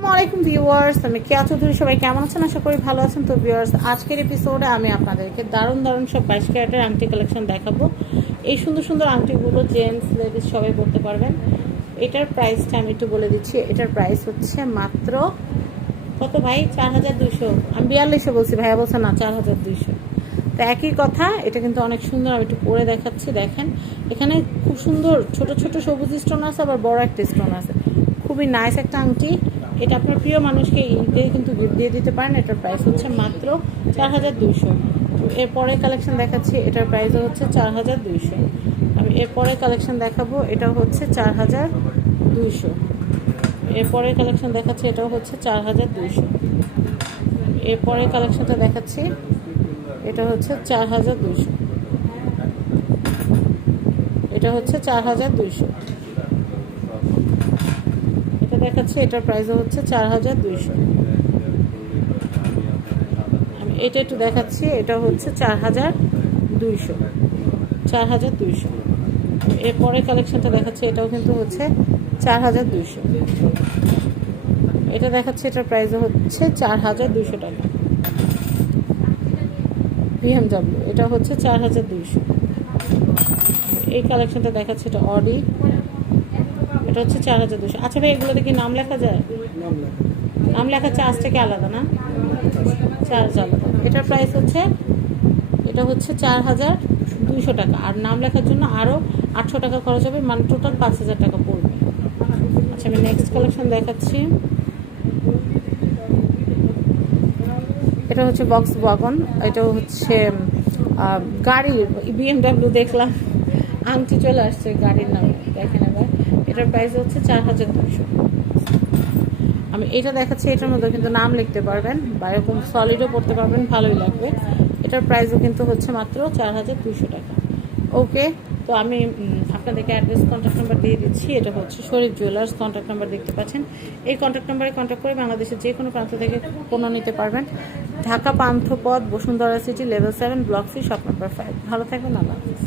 আসসালামাইকুম ভিউয়ার্স, আমি কেয়া চৌধুরী, সবাই কেমন আছেন? আশা করি ভালো আছেন। তো ভিউয়ার্স, আজকের এপিসোডে আমি আপনাদেরকে দারুণ দারুণ সব বাইশ ক্যারেটের আংটি কালেকশন দেখাবো। এই সুন্দর সুন্দর আংটিগুলো জেন্টস লেডিস সবাই পরতে পারবেন। এটার প্রাইসটা আমি একটু বলে দিচ্ছি। এটার প্রাইস হচ্ছে মাত্র কত ভাই? চার হাজার দুইশো। আমি বিয়াল্লিশশো বলছি, ভাইয়া বলছে না, চার হাজার দুইশো। তো একই কথা, এটা কিন্তু অনেক সুন্দর, আমি একটু পরে দেখাচ্ছি, দেখেন। এখানে খুব সুন্দর ছোট ছোট সবুজ স্টোন আছে, আবার বড় একটা স্টোন আছে। খুবই নাইস একটা আংটি। এটা আপনার প্রিয় মানুষকে ঈদে কিন্তু গিফট দিয়ে দিতে পারেন, এটার প্রাইস হচ্ছে মাত্র চার হাজার দুইশো। এরপরে কালেকশন দেখাচ্ছি, এটার প্রাইসও হচ্ছে চার হাজার দুইশো। আমি এরপরে কালেকশন দেখাবো এটা হচ্ছে চার হাজার দুইশো। এরপরে কালেকশন দেখাচ্ছি, এটাও হচ্ছে চার হাজার দুইশো। এরপরে কালেকশনটা দেখাচ্ছি, এটা হচ্ছে চার হাজার দুইশো। এটা হচ্ছে চার হাজার দুইশো। দেখাচ্ছি, এটার প্রাইসও হচ্ছে চার হাজার দুইশো। আমি এটা একটু দেখাচ্ছি, এটা হচ্ছে চার হাজার দুইশো। চার হাজার দুইশো। এরপরে কালেকশনটা দেখাচ্ছি, এটাও কিন্তু হচ্ছে চার হাজার দুইশো। এটা দেখাচ্ছে, এটার প্রাইসও হচ্ছে চার হাজার দুইশো টাকা। বিএমডাব্লিউ এটা হচ্ছে চার হাজার দুইশো। এই কালেকশনটা দেখাচ্ছে, এটা অডি এটা হচ্ছে চার হাজার দুশো। আচ্ছা ভাই, এগুলোতে কি নাম লেখা যায়? নাম লেখা চার্জটা কি আলাদা না? চার্জ আলাদা এটার প্রাইস হচ্ছে, এটা হচ্ছে চার হাজার দুশো টাকা। আর নাম লেখার জন্য আরও আটশো টাকা খরচ হবে মানে টোটাল পাঁচ হাজার টাকা পড়বে। আচ্ছা আমি নেক্সট কালেকশন দেখাচ্ছি। এটা হচ্ছে বক্স ওয়াগন এটা হচ্ছে গাড়ির বিএমডাব্লিউ দেখলাম। আংটি চলে আসছে গাড়ির নামে, দেখেন এবার। এটার প্রাইস হচ্ছে চার হাজার দুশো আমি এটা দেখাচ্ছি, এটার মধ্যে কিন্তু নাম লিখতে পারবেন বা এরকম সলিডও পড়তে পারবেন, ভালোই লাগবে। এটার প্রাইসও কিন্তু হচ্ছে মাত্র চার হাজার দুশো টাকা। ওকে তো আমি আপনাদেরকে অ্যাড্রেস কন্ট্যাক্ট নাম্বার দিয়ে দিচ্ছি, এটা হচ্ছে শরীফ জুয়েলার্স কন্ট্যাক্ট নাম্বার দেখতে পাচ্ছেন। এই কন্ট্যাক্ট নাম্বারে কন্ট্যাক্ট করে বাংলাদেশের যে কোনো প্রান্ত থেকে পণ্য নিতে পারবেন। Dhaka Panthapath, Bashundhara city level seven block C shop number five ভালো থাকবেন, আল্লাহ হাফিজ।